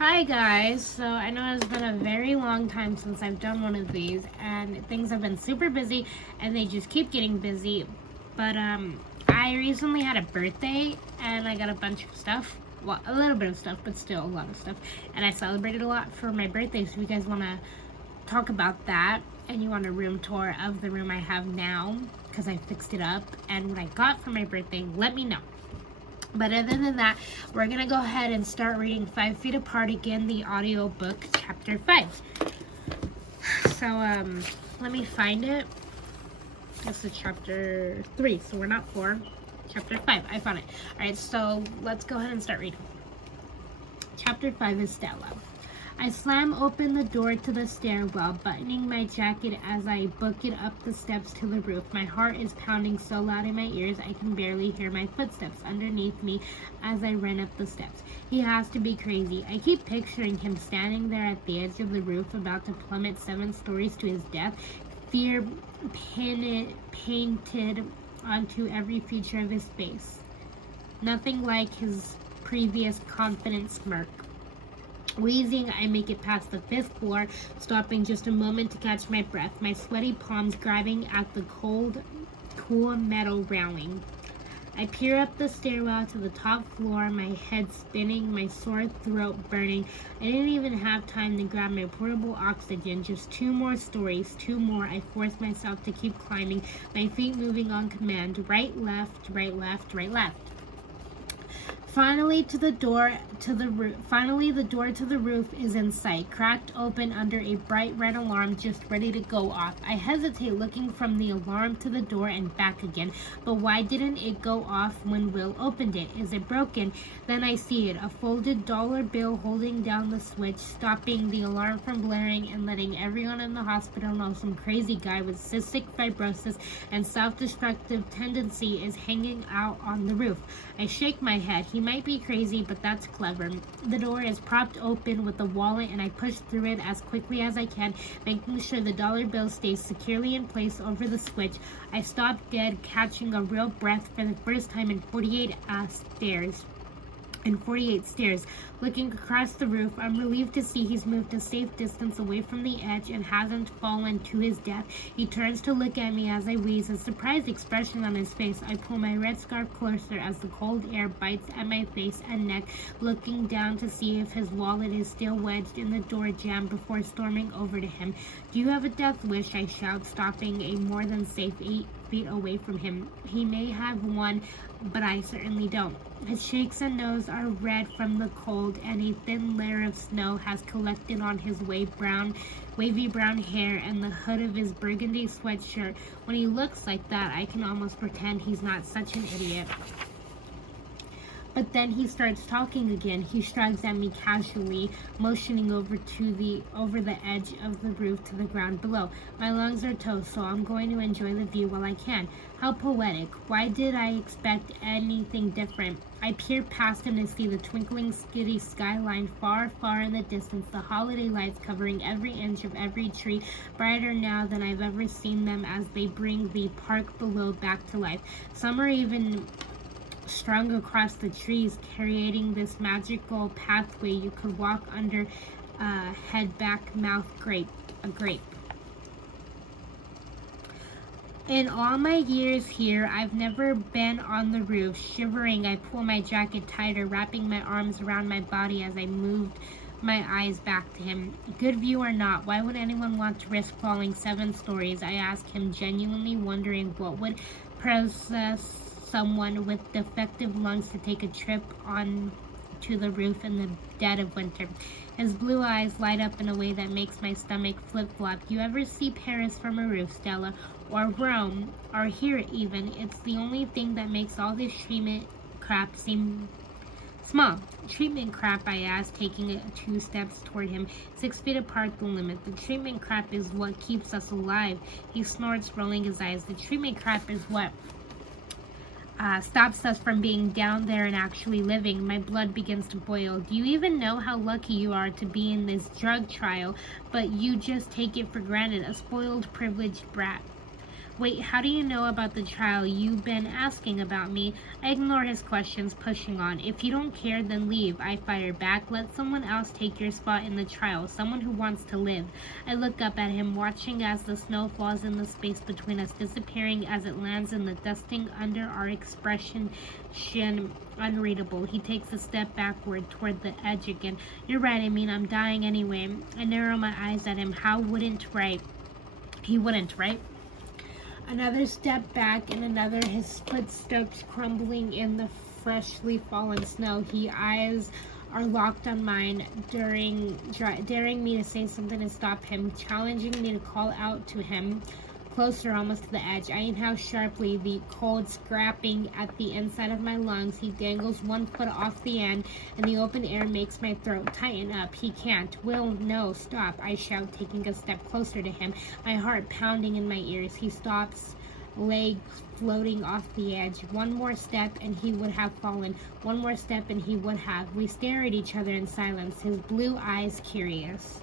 Hi guys, so I know it's been a very long time since I've done one of these and things have been super busy and they just keep getting busy. But I recently had a birthday and I got a bunch of stuff. Well, a little bit of stuff, but still a lot of stuff. And I celebrated a lot for my birthday, so if you guys want to talk about that and you want a room tour of the room I have now because I fixed it up and what I got for my birthday, let me know. But other than that, we're going to go ahead and start reading 5 Feet Apart again, the audio book, chapter 5. So, let me find it. This is chapter 3, so we're not 4. Chapter 5, I found it. Alright, so let's go ahead and start reading. Chapter 5 is Stella. I slam open the door to the stairwell, buttoning my jacket as I book it up the steps to the roof. My heart is pounding so loud in my ears I can barely hear my footsteps underneath me as I run up the steps. He has to be crazy. I keep picturing him standing there at the edge of the roof, about to plummet 7 stories to his death, fear painted onto every feature of his face. Nothing like his previous confident smirk. Wheezing, I make it past the 5th floor, stopping just a moment to catch my breath, my sweaty palms grabbing at the cold, cool metal railing. I peer up the stairwell to the top floor, my head spinning, my sore throat burning. I didn't even have time to grab my portable oxygen. Just 2 more stories, 2 more. I force myself to keep climbing, my feet moving on command. Right, left, right, left, right, left. Finally, the door to the roof is in sight, cracked open under a bright red alarm just ready to go off. I hesitate, looking from the alarm to the door and back again. But why didn't it go off when Will opened it? Is it broken? Then I see it, a folded dollar bill holding down the switch, stopping the alarm from blaring and letting everyone in the hospital know some crazy guy with cystic fibrosis and self-destructive tendency is hanging out on the roof. I shake my head. He might be crazy, but that's clever. The door is propped open with a wallet and I push through it as quickly as I can, making sure the dollar bill stays securely in place over the switch. I stop dead, catching a real breath for the first time in 48 stairs. Looking across the roof, I'm relieved to see he's moved a safe distance away from the edge and hasn't fallen to his death. He turns to look at me as I wheeze, a surprised expression on his face. I pull my red scarf closer as the cold air bites at my face and neck, looking down to see if his wallet is still wedged in the door jamb before storming over to him. Do you have a death wish? I shout, stopping a more than safe 8 feet away from him. He may have one, but I certainly don't. His cheeks and nose are red from the cold, and a thin layer of snow has collected on his wavy brown hair and the hood of his burgundy sweatshirt. When he looks like that, I can almost pretend he's not such an idiot. But then he starts talking again. He shrugs at me casually, motioning over the edge of the roof to the ground below. My lungs are toast, so I'm going to enjoy the view while I can. How poetic. Why did I expect anything different? I peer past him to see the twinkling city skyline far, far in the distance, the holiday lights covering every inch of every tree, brighter now than I've ever seen them as they bring the park below back to life. Some are even strung across the trees, creating this magical pathway you could walk under a a grape. In all my years here, I've never been on the roof. Shivering, I pull my jacket tighter, wrapping my arms around my body as I moved my eyes back to him. Good view or not, why would anyone want to risk falling 7 stories? I asked him, genuinely wondering what would possess someone with defective lungs to take a trip on to the roof in the dead of winter. His blue eyes light up in a way that makes my stomach flip-flop. You ever see Paris from a roof, Stella? Or Rome? Or here even? It's the only thing that makes all this treatment crap seem small. Treatment crap, I asked, taking 2 steps toward him, 6 feet apart the limit. The treatment crap is what keeps us alive. He snorts, rolling his eyes. The treatment crap is what stops us from being down there and actually living. My blood begins to boil. Do you even know how lucky you are to be in this drug trial, but you just take it for granted, a spoiled, privileged brat? Wait, how do you know about the trial? You've been asking about me. I ignore his questions, pushing on. If you don't care, then leave. I fire back. Let someone else take your spot in the trial. Someone who wants to live. I look up at him, watching as the snow falls in the space between us, disappearing as it lands in the dusting under our expression unreadable. He takes a step backward toward the edge again. You're right, I mean, I'm dying anyway. I narrow my eyes at him. How wouldn't, right? He wouldn't, right? Another step back and another, his footsteps crumbling in the freshly fallen snow. His eyes are locked on mine, daring me to say something to stop him, challenging me to call out to him. Closer, almost to the edge. I inhale sharply, the cold scraping at the inside of my lungs. He dangles one foot off the end, and the open air makes my throat tighten up. He can't. Will, no, stop, I shout, taking a step closer to him, my heart pounding in my ears. He stops, legs floating off the edge. One more step and he would have fallen. One more step and he would have. We stare at each other in silence, his blue eyes curious.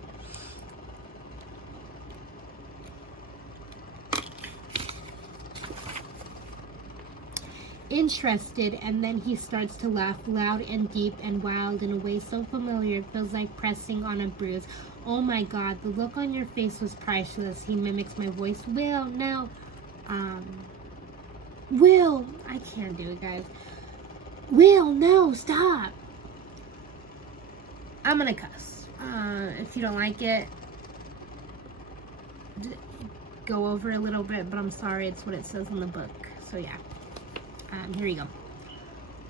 Interested, and then he starts to laugh loud and deep and wild in a way so familiar it feels like pressing on a bruise. Oh my God, the look on your face was priceless. He mimics my voice. Will, no, Will, I can't do it, guys. Will, no, stop. I'm gonna cuss. If you don't like it, go over a little bit, but I'm sorry, it's what it says in the book. So yeah. Here you go.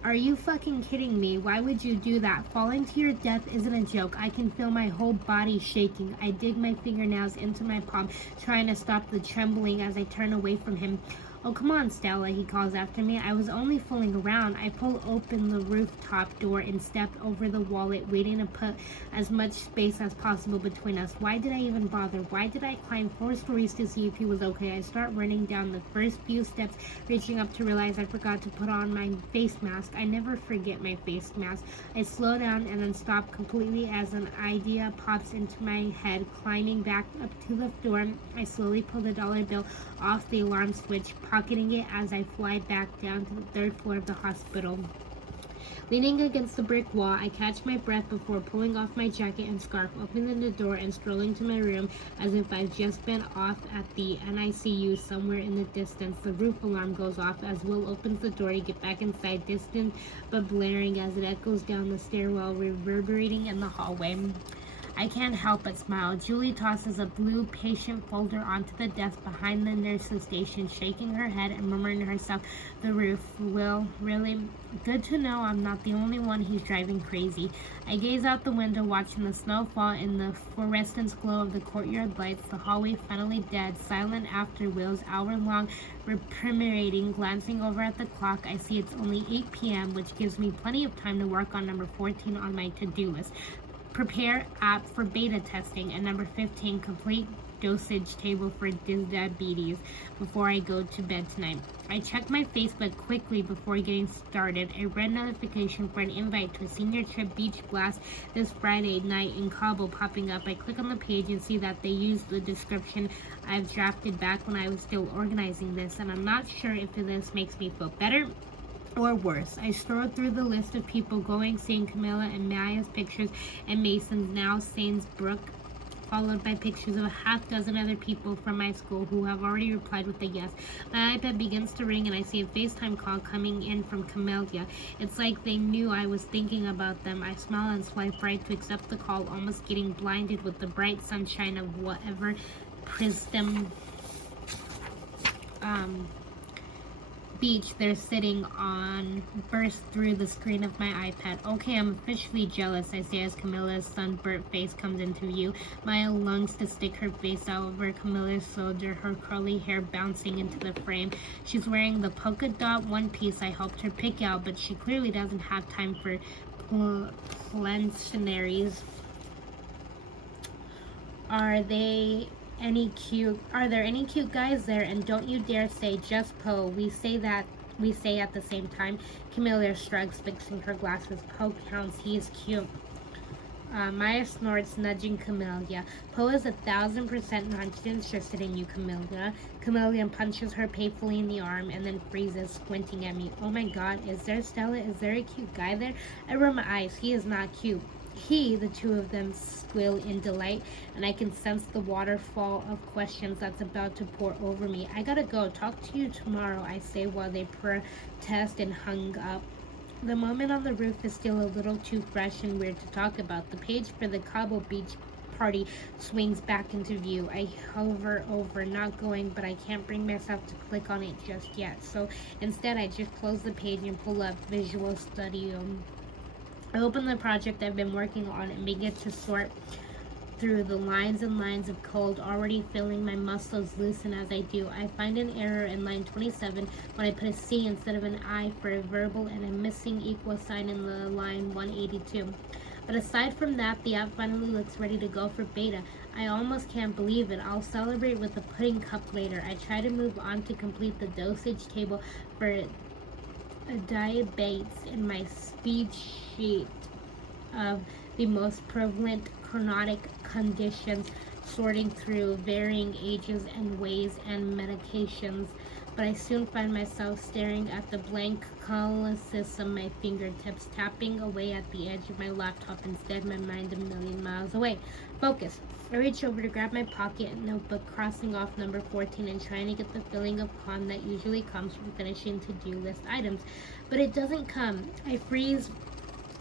Are you fucking kidding me? Why would you do that? Falling to your death isn't a joke. I can feel my whole body shaking. I dig my fingernails into my palm, trying to stop the trembling as I turn away from him. Oh, come on, Stella, he calls after me. I was only fooling around. I pull open the rooftop door and step over the wallet, waiting to put as much space as possible between us. Why did I even bother? Why did I climb 4 stories to see if he was okay? I start running down the first few steps, reaching up to realize I forgot to put on my face mask. I never forget my face mask. I slow down and then stop completely as an idea pops into my head. Climbing back up to the door, I slowly pull the dollar bill off the alarm switch, pocketing it as I fly back down to the 3rd floor of the hospital. Leaning against the brick wall, I catch my breath before pulling off my jacket and scarf, opening the door and strolling to my room as if I've just been off at the NICU somewhere in the distance. The roof alarm goes off as Will opens the door to get back inside, distant but blaring as it echoes down the stairwell, reverberating in the hallway. I can't help but smile. Julie tosses a blue patient folder onto the desk behind the nurse's station, shaking her head and murmuring to herself, the roof. Will, really? Good to know I'm not the only one he's driving crazy. I gaze out the window, watching the snow fall in the fluorescent glow of the courtyard lights, the hallway finally dead, silent after Will's hour-long reprimating. Glancing over at the clock, I see it's only 8 p.m., which gives me plenty of time to work on number 14 on my to-do list. Prepare app for beta testing, and number 15, complete dosage table for diabetes before I go to bed tonight. I check my Facebook quickly before getting started. A red notification for an invite to a senior trip beach blast this Friday night in Cabo popping up. I click on the page and see that they used the description I've drafted back when I was still organizing this, and I'm not sure if this makes me feel better or worse. I strolled through the list of people going, seeing Camilla and Maya's pictures and Mason's, now Sane's Brooke, followed by pictures of a half-dozen other people from my school who have already replied with a yes. My iPad begins to ring and I see a FaceTime call coming in from Camellia. It's like they knew I was thinking about them. I smile and swipe right to accept the call, almost getting blinded with the bright sunshine of whatever prism beach they're sitting on burst through the screen of my iPad. Okay, I'm officially jealous, I say as Camilla's sunburnt face comes into view. Maya longs to stick her face out over Camilla's shoulder, her curly hair bouncing into the frame. She's wearing the polka dot one piece I helped her pick out, but she clearly doesn't have time for plenaries. Are there any cute guys there? And don't you dare say just Poe. We say at the same time. Camilla shrugs, fixing her glasses. Poe counts. He is cute. Maya snorts, nudging Camellia. Poe is 1,000% not interested in you, Camellia. Camellia punches her painfully in the arm and then freezes, squinting at me. Oh my god, is there Stella? Is there a cute guy there? I roll my eyes. He is not cute. The two of them squeal in delight, and I can sense the waterfall of questions that's about to pour over me. I gotta go. Talk to you tomorrow, I say while they protest and hung up. The moment on the roof is still a little too fresh and weird to talk about. The page for the Cabo Beach party swings back into view. I hover over, not going, but I can't bring myself to click on it just yet. So instead, I just close the page and pull up Visual Studio. I open the project I've been working on and begin to sort through the lines and lines of code, already feeling my muscles loosen as I do. I find an error in line 27 when I put a C instead of an I for a verbal and a missing equal sign in the line 182. But aside from that, the app finally looks ready to go for beta. I almost can't believe it. I'll celebrate with a pudding cup later. I try to move on to complete the dosage table for a diabetes in my speed sheet of the most prevalent chronic conditions, sorting through varying ages and ways and medications. But I soon find myself staring at the blank colossus of my fingertips, tapping away at the edge of my laptop, instead my mind a million miles away. Focus. I reach over to grab my pocket notebook, crossing off number 14 and trying to get the feeling of calm that usually comes from finishing to-do list items. But it doesn't come. I freeze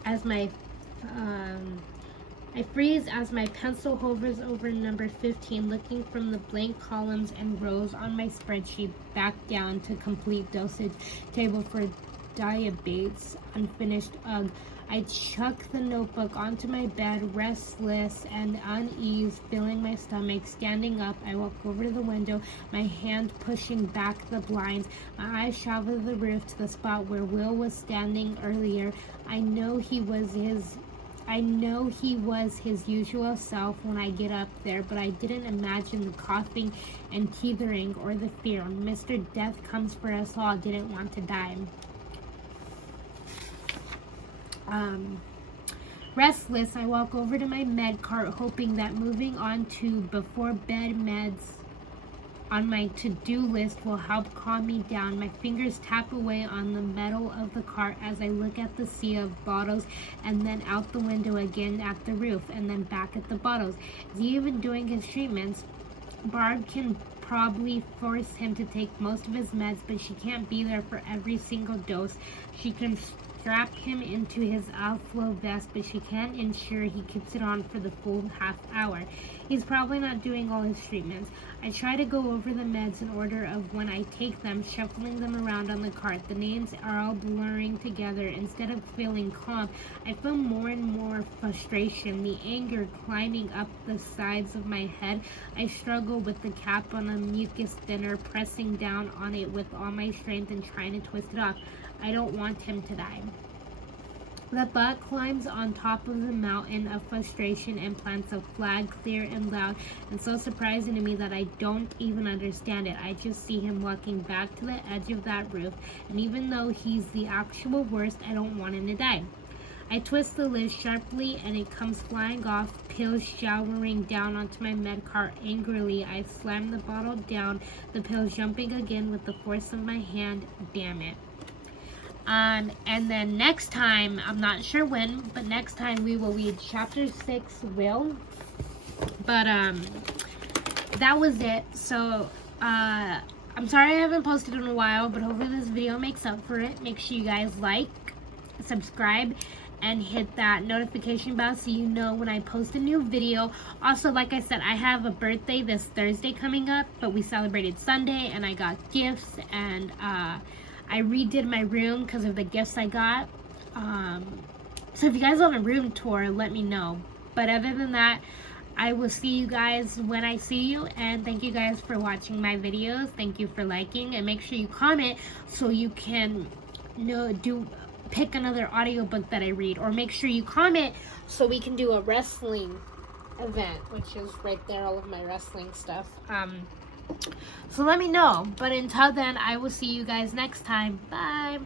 as my pencil hovers over number 15, looking from the blank columns and rows on my spreadsheet back down to complete dosage table for diabetes, unfinished. I chuck the notebook onto my bed, restless and unease, filling my stomach. Standing up, I walk over to the window, my hand pushing back the blinds. My eyes travel the roof to the spot where Will was standing earlier. I know he was his usual self when I get up there, but I didn't imagine the coughing and teethering or the fear. Mr. Death comes for us all, didn't want to die. Restless, I walk over to my med cart, hoping that moving on to before bed meds on my to-do list will help calm me down. My fingers tap away on the metal of the cart as I look at the sea of bottles, and then out the window again at the roof, and then back at the bottles. Is he even doing his treatments? Barb can probably force him to take most of his meds, but she can't be there for every single dose. She can strap him into his outflow vest, but she can't ensure he keeps it on for the full half hour. He's probably not doing all his treatments. I try to go over the meds in order of when I take them, shuffling them around on the cart. The names are all blurring together. Instead of feeling calm, I feel more and more frustration, the anger climbing up the sides of my head. I struggle with the cap on a mucus thinner, pressing down on it with all my strength and trying to twist it off. I don't want him to die. The buck climbs on top of the mountain of frustration and plants a flag clear and loud and so surprising to me that I don't even understand it. I just see him walking back to the edge of that roof, and even though he's the actual worst, I don't want him to die. I twist the lid sharply and it comes flying off, pills showering down onto my med cart. Angrily, I slam the bottle down, the pills jumping again with the force of my hand. Damn it. And then next time, I'm not sure when, but next time we will read chapter 6, Will. But, that was it. So, I'm sorry I haven't posted in a while, but hopefully this video makes up for it. Make sure you guys like, subscribe, and hit that notification bell so you know when I post a new video. Also, like I said, I have a birthday this Thursday coming up, but we celebrated Sunday, and I got gifts, and, I redid my room because of the gifts I got. So if you guys want a room tour, let me know. But other than that, I will see you guys when I see you. And thank you guys for watching my videos. Thank you for liking. And make sure you comment so you can pick another audiobook that I read. Or make sure you comment so we can do a wrestling event, which is right there, all of my wrestling stuff. So let me know. But until then, I will see you guys next time. Bye.